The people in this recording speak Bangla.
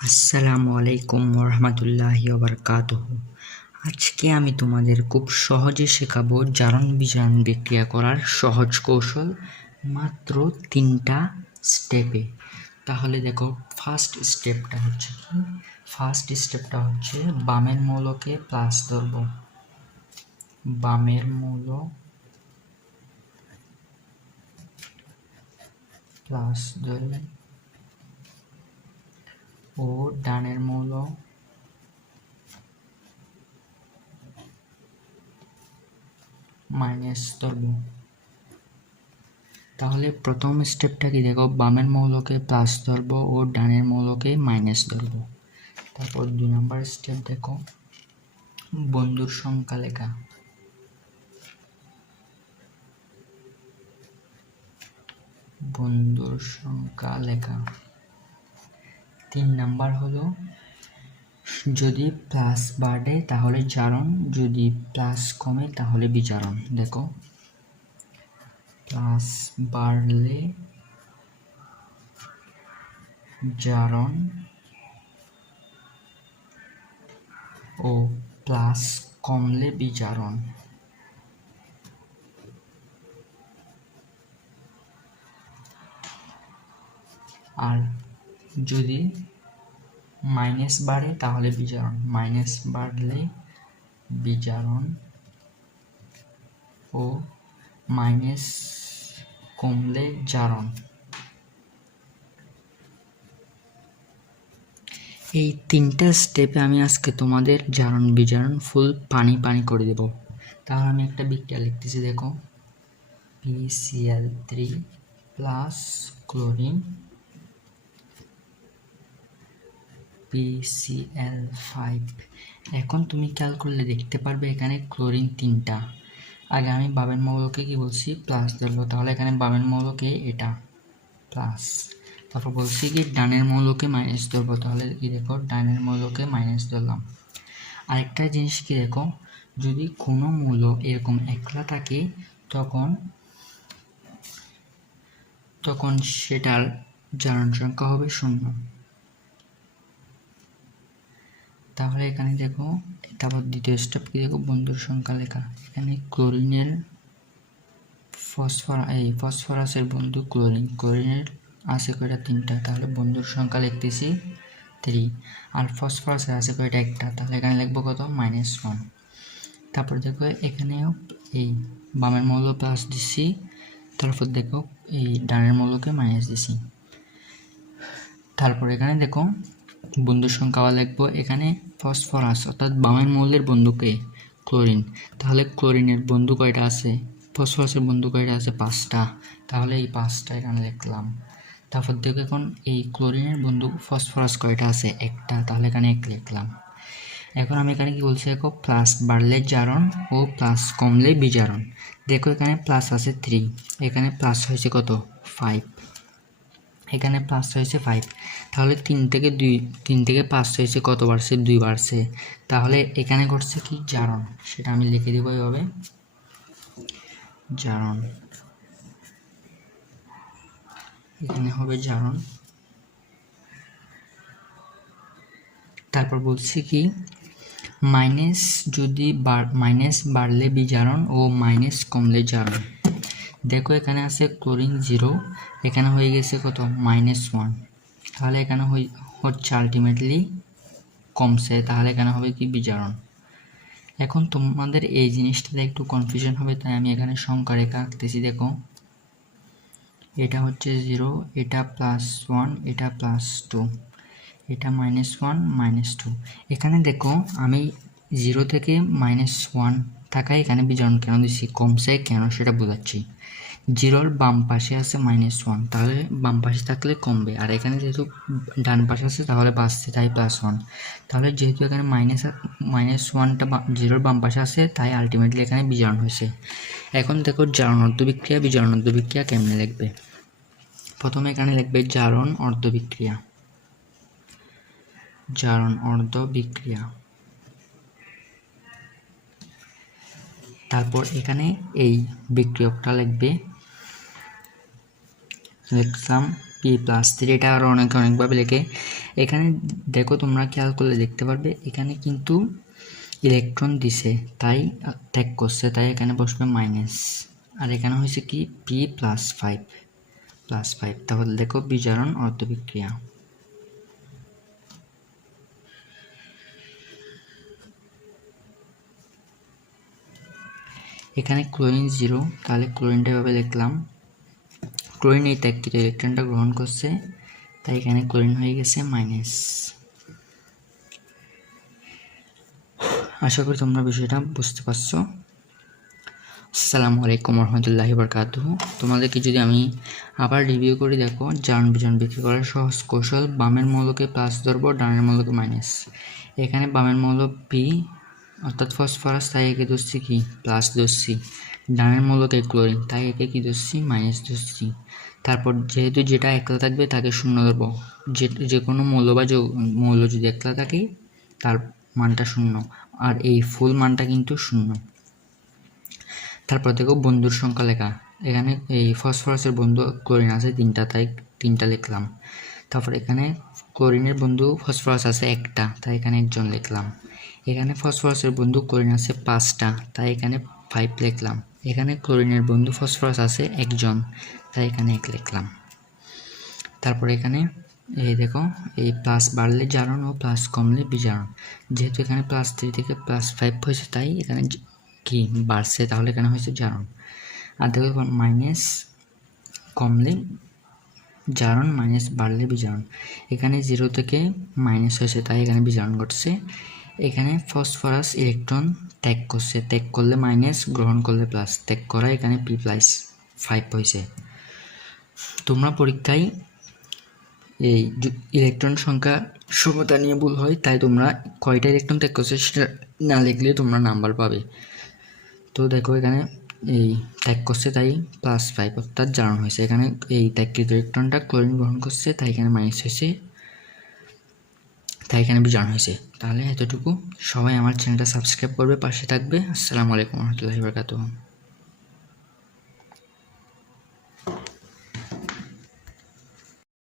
আসসালামু আলাইকুম ওরহমতুল্লাহি ওবারকাতুহু। আজকে আমি তোমাদের খুব সহজে শেখাবো জারণ বিজারণ বিক্রিয়া করার সহজ কৌশল মাত্র 3টা স্টেপে। তাহলে দেখো, ফার্স্ট স্টেপটা হচ্ছে বামের মৌলকে প্লাস ধরব, বামের মৌল প্লাস ধরে ও ডানের মৌল মাইনাস ধরব। তাহলে প্রথম স্টেপটা কি দেখো, বামের মৌলকে প্লাস ধরবো ও ডানের মৌলকে মাইনাস ধরবো। তারপর 2 নম্বর স্টেপ দেখো, বন্ধুর সংখ্যা লেখা, বন্ধুর সংখ্যা লেখা। 3 নাম্বার হলো যদি প্লাস বাড়ে তাহলে জারণ, যদি প্লাস কমে তাহলে বিজারণ। দেখো, প্লাস বাড়লে জারণ ও প্লাস কমলে বিজারণ। আর যদি মাইনাস বাড়ে তাহলে বিজারণ, মাইনাস বাড়লে বিজারণ ও মাইনাস কমলে জারণ। এই 3টা স্টেপে আমি আজকে তোমাদের জারণ বিজারণ ফুল পানি পানি করে দেব। তাহলে আমি একটা বিক্রিয়া লিখতেছি, দেখো, PCl3 প্লাস ক্লোরিন PCl5। এখন তুমি খেয়াল করলে দেখতে পারবে এখানে ক্লোরিন 3টা। আগে আমি বামের মৌলকে কি বলছি, প্লাস ধরবো, তাহলে এখানে বামের মৌলকে এটা প্লাস, তারপর বলছি কি ডানের মৌলকে মাইনাস ধরবো, তাহলে কি দেখো ডানের মৌলকে মাইনাস ধরলাম। আরেকটা জিনিস কি দেখো, যদি কোনো মৌল এরকম একলা থাকে তখন সেটার জারণ সংখ্যা হবে 0। তাহলে এখানে দেখো, তারপর দ্বিতীয় স্টেপ কি দেখো, বন্ধুর সংখ্যা লেখা। এখানে ক্লোরিনের ফসফরাসের বন্ধু ক্লোরিন, ক্লোরিনের আছে কয়টা, 3টা, তাহলে বন্ধুর সংখ্যা লিখতেছি 3। আর ফসফরাসের আছে কয়টা, একটা, তাহলে এখানে লিখবো কত, -1। তারপর দেখো এখানেও এই বামের মৌল প্লাস দিছি, তারপর দেখো এই ডানের মৌলকে মাইনাস দিছি। তারপর এখানে দেখো বন্ধুর সংখ্যা লিখবো, এখানে ফসফরাস অর্থাৎ বামের মৌলের বন্ধুকে ক্লোরিন, তাহলে ক্লোরিনের বন্ধু কয়টা আছে, ফসফরাসের বন্ধু কয়টা আছে, 5টা, তাহলে এই 5টা এখানে লিখলাম। তারপর দেখো এখন এই ক্লোরিনের বন্ধু ফসফরাস কয়টা আছে, একটা, তাহলে এখানে 1 লিখলাম। এখন আমি এখানে কি বলছি দেখো, প্লাস বাড়লে জারণ ও প্লাস কমলে বিজারণ। দেখো এখানে প্লাস আছে 3, এখানে প্লাস হয়েছে কত, 5, এখানে প্লাস হয়েছে 5, তাহলে 3 থেকে 5 হয়েছে কত বাড়ছে, 2 বাড়ছে, তাহলে এখানে ঘটছে কি জারণ, সেটা আমি লিখে দেবো এইভাবে, জারণ, এখানে হবে জারণ। তারপর বলছি কি মাইনাস, যদি মাইনাস বাড়লে বিজারণ ও মাইনাস কমলে জারণ। দেখো এখানে আছে ক্লোরিন 0, এখানে হয়ে গেছে কত, -1, তাহলে এখানে হচ্ছে আলটিমেটলি কমছে, তাহলে এখানে হবে কি বিজারণ। এখন তোমাদের এই জিনিসটাতে একটু কনফিউশন হবে, তাই আমি এখানে সংখ্যা রেখা আঁকতেছি। দেখো এটা হচ্ছে 0, এটা +1, এটা +2, এটা -1 -2। এখানে দেখো আমি 0 থেকে -1 থাকায় এখানে বিজারণ কেন দিচ্ছি, কমছে কেন সেটা বোঝাচ্ছি। 0-র বাম পাশে আছে -1, তাহলে বাম পাশে থাকলে কমবে, আর এখানে যেহেতু ডান পাশে আছে তাহলে বাড়ছে, তাই +1। তাহলে যেহেতু এখানে -1টা 0-র বাম পাশে আছে, তাই আলটিমেটলি এখানে বিজারণ হয়েছে। এখন দেখো জারণ অর্ধবিক্রিয়া বিজারণ অর্ধবিক্রিয়া কেমনে লিখবে। প্রথমে এখানে লিখবে জারণ অর্ধবিক্রিয়া, জারণ অর্ধবিক্রিয়া। তারপর এখানে এই বিক্রিয়কটা লিখবে, লিখলাম P+3, এটা আরও অনেকভাবে লেখে। এখানে দেখো, তোমরা খেয়াল করলে দেখতে পারবে এখানে কিন্তু ইলেকট্রন দিছে, তাই ত্যাগ করছে, তাই এখানে বসবে মাইনাস। আর এখানে হয়েছে কি পি +5, তাহলে দেখো বিজারণ অর্ধবিক্রিয়া। এখানে ক্লোরিন 0, তাহলে ক্লোরিনটা এভাবে লিখলাম। ক্লোরিন এই ত্যাগকৃত ইলেকট্রনটা গ্রহণ করছে, তাই এখানে ক্লোরিন হয়ে গেছে মাইনাস। আশা করি তোমরা বিষয়টা বুঝতে পারছো। আসসালামু আলাইকুম রহমতুল্লাহি বারাকাতুহু। তোমাদেরকে যদি আমি আবার রিভিউ করে দেখো, জারণ বিজারণ বিক্রি করার সহজ কৌশল, বামের মৌলকে প্লাস ধরবো, ডানের মৌলকে মাইনাস। এখানে বামের মৌল পি অর্থাৎ ফসফরাস, তাই একে ধরছি কি প্লাস ধরছি। ডানের মৌলকে ক্লোরিন, তাই একে কি ধরছি মাইনাস ধরছি। তারপর যেহেতু যেটা একলা থাকবে তাকে শূন্য ধরবো, যে কোনো মৌল বা মৌল যদি একলা থাকে তার মানটা শূন্য, আর এই ফুল মানটা কিন্তু শূন্য। তারপর দেখো বন্ধুর সংখ্যা লেখা, এখানে এই ফসফরাসের বন্ধু ক্লোরিন আছে 3টা, তাই 3টা লিখলাম। তারপর এখানে ক্লোরিনের বন্ধু ফসফরাস আছে 1টা, তাই এখানে 1জন লিখলাম। এখানে ফসফরাসের বন্ধু ক্লোরিন আছে 5টা, তাই এখানে 5 লিখলাম। এখানে ক্লোরিনের বন্ধু ফসফরাস আছে 1জন, তাই এখানে 1 লিখলাম। তারপর এখানে এই দেখো, এই প্লাস বাড়লে জারণ ও প্লাস কমলে বিজারণ। যেহেতু এখানে +3 থেকে +5 হয়েছে, তাই এখানে কি বাড়ছে, তাহলে এখানে হয়েছে জারণ। আর দেখো মাইনাস কমলে জারণ, মাইনাস বাড়লে বিজারণ। এখানে 0 থেকে মাইনাস হয়েছে, তাই এখানে বিজারণ ঘটছে। এখানে ফসফরাস ইলেকট্রন ত্যাগ করছে, ত্যাগ করলে মাইনাস, গ্রহণ করলে প্লাস, ত্যাগ করা এখানে P+5 হয়েছে। তোমরা পরীক্ষায় এই ইলেকট্রন সংখ্যা সমতা নিয়ে ভুল হয়, তাই তোমরা কয়টা ইলেকট্রন ত্যাগ করছে সেটা না লিখলে তোমরা নাম্বার পাবে। তো দেখো এখানে এই ত্যাগ করছে, তাই +5 অর্থাৎ জারণ হয়েছে। এখানে এই ত্যাগকৃত ইলেকট্রনটা ক্লোরিন গ্রহণ করছে, তাই এখানে মাইনাস হয়েছে, তাই এখানে বিজারণ হয়েছে। তাহলে এতটুকু। সবাই আমার চ্যানেলটা সাবস্ক্রাইব করবে, পাশে থাকবে। আসসালামু আলাইকুম রহমতুল্লাহি বারাকাতুহু।